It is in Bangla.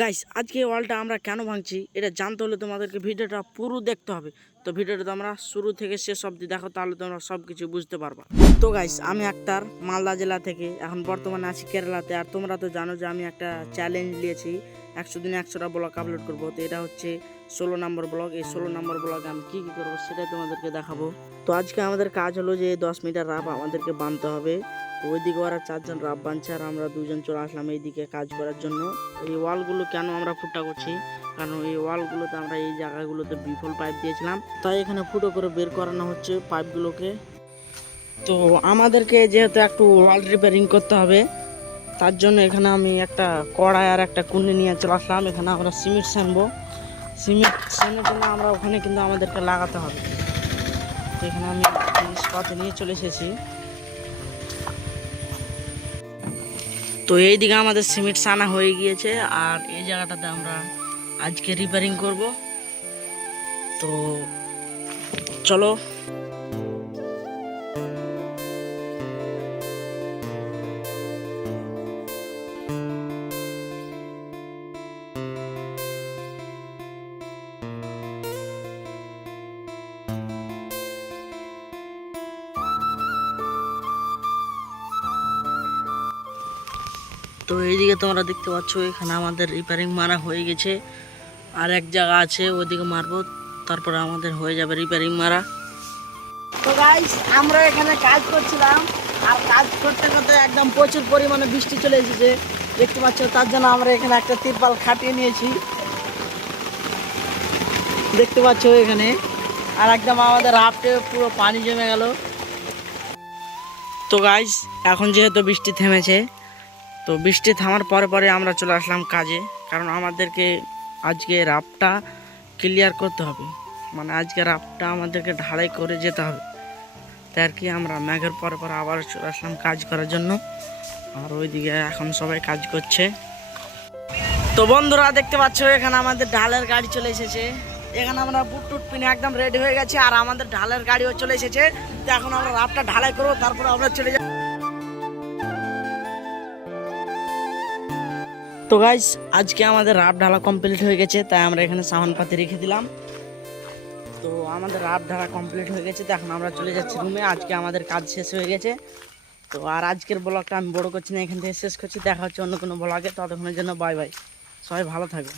গাইস আজকে এই ওয়ালটা আমরা কেন ভাঙছি এটা জানতে হলে তোমাদেরকে ভিডিওটা পুরো দেখতে হবে। তো ভিডিওটা তোমরা শুরু থেকে শেষ অবধি দেখো, তাহলে তোমরা সব কিছু বুঝতে পারবা। তো গাইস আমি আক্তার মালদা জেলা থেকে, এখন বর্তমানে আছি কেরালাতে। আর তোমরা তো জানো যে আমি একটা চ্যালেঞ্জ নিয়েছি, 100 দিনে 100টা ব্লগ আপলোড করবো। তো এটা হচ্ছে 16 নম্বর ব্লগ। এই 16 নম্বর ব্লগে আমি কী করবো সেটাই তোমাদেরকে দেখাবো। তো আজকে আমাদের কাজ হলো যে 10 মিটার রাপ আমাদেরকে বাঁধতে হবে। তো ওইদিকে ওরা 4 জন রাব বাঁধছে আর আমরা 2 জন চলে আসলাম এইদিকে কাজ করার জন্য। এই ওয়ালগুলো কেন আমরা ফুটা করছি, কারণ এই ওয়ালগুলোতে আমরা এই জায়গাগুলোতে বিফল পাইপ দিয়েছিলাম, তাই এখানে ফুটো করে বের করানো হচ্ছে পাইপগুলোকে। তো আমাদেরকে যেহেতু একটু ওয়াল রিপেয়ারিং করতে হবে, তার জন্য এখানে আমি একটা কড়াই আর একটা কুন্ডি নিয়ে চলে আসলাম। এখানে আমরা সিমেন্ট সানবো, সিমেন্ট সানের জন্য আমরা ওখানে কিন্তু আমাদেরকে লাগাতে হবে। তো এখানে আমি জিনিসপত্র নিয়ে চলে এসেছি। তো এইদিকে আমাদের সিমেন্ট সানা হয়ে গিয়েছে আর এই জায়গাটাতে আমরা আজকে রিপেয়ারিং করব। তো চলো। তো এইদিকে তোমরা দেখতে পাচ্ছ এখানে আমাদের রিপেয়ারিং মারা হয়ে গেছে, আর এক জায়গা আছে ওইদিকে মারবো, তারপরে আমাদের হয়ে যাবে রিপেয়ারিং মারা। তো গাইস আমরা এখানে কাজ করছিলাম, আর কাজ করতে করতে একদম প্রচুর পরিমাণে বৃষ্টি চলে এসেছে দেখতে পাচ্ছ। তার জন্য আমরা এখানে একটা তিরপাল খাটিয়ে নিয়েছি দেখতে পাচ্ছ এখানে, আর একদম আমাদের রাফটে পুরো পানি জমে গেল। তো গাইস এখন যেহেতু বৃষ্টি থেমেছে, তো বৃষ্টি থামার পরে পরে আমরা চলে আসলাম কাজে, কারণ আমাদেরকে আজকে রাফটা ক্লিয়ার করতে হবে, মানে আজকে রাফটা আমাদেরকে ঢালাই করে যেতে হবে। তাই আর কি আমরা মেঘের পরে পরে আবার চলে আসলাম কাজ করার জন্য। আর ওইদিকে এখন সবাই কাজ করছে। তো বন্ধুরা দেখতে পাচ্ছ এখানে আমাদের ঢালের গাড়ি চলে এসেছে। এখানে আমরা বুট টুট পিনে একদম রেডি হয়ে গেছি, আর আমাদের ঢালের গাড়িও চলে এসেছে। তো এখন আমরা রাফটা ঢালাই করবো, তারপরে আমরা চলে যাব। তো গাইস আজকে আমাদের রাফ ঢালা কমপ্লিট হয়ে গেছে, তাই আমরা এখানে সামানপাতি রেখে দিলাম। তো আমাদের রাফ ঢালা কমপ্লিট হয়ে গেছে, তো এখন আমরা চলে যাচ্ছি রুমে। আজকে আমাদের কাজ শেষ হয়ে গেছে। তো আর আজকের ব্লগটা আমি বড় করছি না, এখান থেকে শেষ করছি। দেখা হচ্ছে অন্য কোনো ব্লগে, ততক্ষণের জন্য বাই বাই, সবাই ভালো থাকবে।